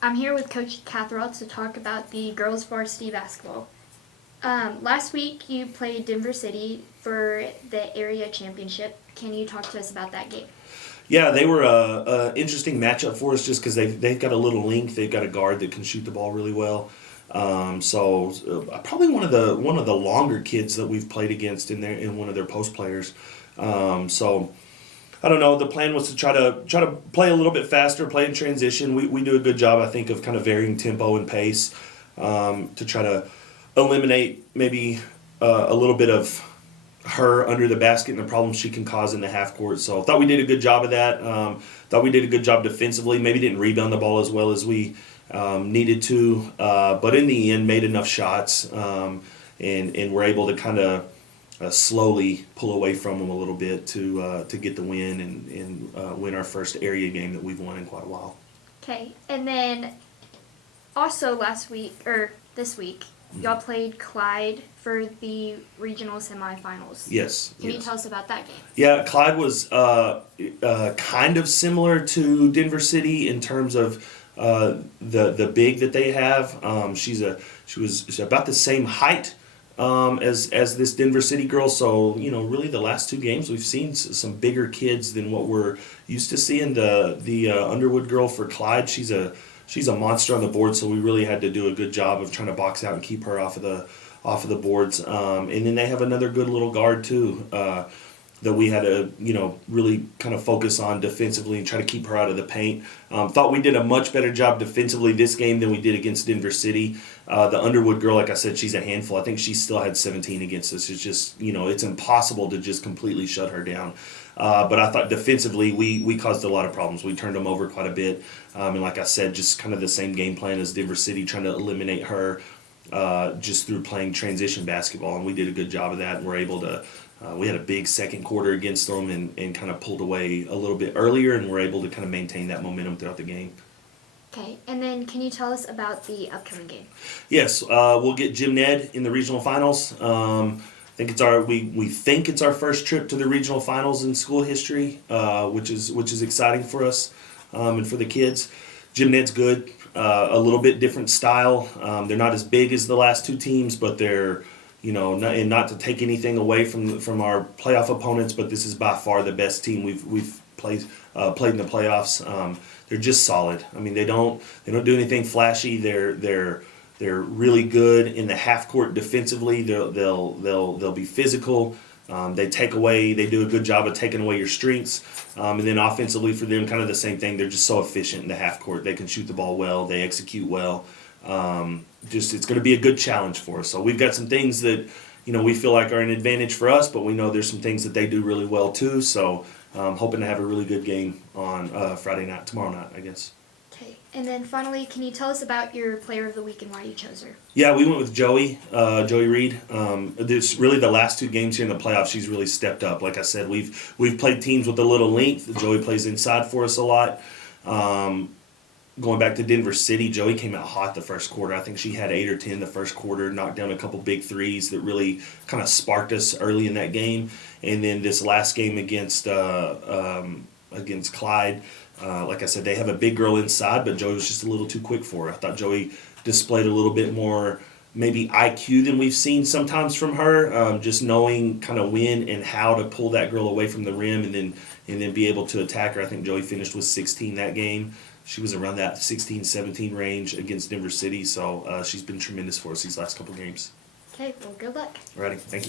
I'm here with Coach Catherall to talk about the girls varsity basketball. Last week you played Denver City for the area championship. Can you talk to us about that game? Yeah, they were a interesting matchup for us just because they've got a little length. They've got a guard that can shoot the ball really well. Probably one of the longer kids that we've played against in one of their post players. So I don't know. The plan was to try to play a little bit faster, play in transition. We do a good job, I think, of kind of varying tempo and pace to try to eliminate maybe a little bit of her under the basket and the problems she can cause in the half court. So I thought we did a good job of that. Thought we did a good job defensively. Maybe didn't rebound the ball as well as we needed to, but in the end made enough shots and were able to kind of slowly pull away from them a little bit to get the win and win our first area game that we've won in quite a while. Okay, and then also this week, y'all played Clyde for the regional semifinals. Yes. Can you tell us about that game? Yeah, Clyde was kind of similar to Denver City in terms of the big that they have. She was about the same height as this Denver City girl. So really the last two games we've seen some bigger kids than what we're used to seeing. The Underwood girl for Clyde, she's a monster on the board. So we really had to do a good job of trying to box out and keep her off of the boards. And then they have another good little guard too. That we had to, really kind of focus on defensively and try to keep her out of the paint. Thought we did a much better job defensively this game than we did against Denver City. The Underwood girl, like I said, she's a handful. I think she still had 17 against us. It's just, it's impossible to just completely shut her down. But I thought defensively we caused a lot of problems. We turned them over quite a bit. And like I said, just kind of the same game plan as Denver City, trying to eliminate her just through playing transition basketball. And we did a good job of that, and we're able to we had a big second quarter against them and kind of pulled away a little bit earlier, and we're able to kind of maintain that momentum throughout the game. Okay, and then can you tell us about the upcoming game? Yes, we'll get Jim Ned in the regional finals. I think we think it's our first trip to the regional finals in school history, which is exciting for us and for the kids. Jim Ned's good, a little bit different style. They're not as big as the last two teams, but they're not to take anything away from our playoff opponents, but this is by far the best team we've played in the playoffs. They're just solid. I mean, they don't do anything flashy. They're really good in the half court defensively. They'll be physical. They do a good job of taking away your strengths. And then offensively for them, kind of the same thing. They're just so efficient in the half court. They can shoot the ball well. They execute well. It's going to be a good challenge for us. So we've got some things that we feel like are an advantage for us, but we know there's some things that they do really well too. So hoping to have a really good game on tomorrow night, I guess. Okay, and then finally, can you tell us about your player of the week and why you chose her? Yeah, we went with Joey Reed. This really the last two games here in the playoffs, she's really stepped up. Like I said, we've played teams with a little length. Joey plays inside for us a lot. Going back to Denver City, Joey came out hot the first quarter. I think she had 8 or 10 the first quarter, knocked down a couple big threes that really kind of sparked us early in that game. And then this last game against Clyde, like I said, they have a big girl inside, but Joey was just a little too quick for her. I thought Joey displayed a little bit more maybe IQ than we've seen sometimes from her, just knowing kind of when and how to pull that girl away from the rim and then be able to attack her. I think Joey finished with 16 that game. She was around that 16, 17 range against Denver City, so she's been tremendous for us these last couple games. Okay, well, good luck. Alrighty, thank you.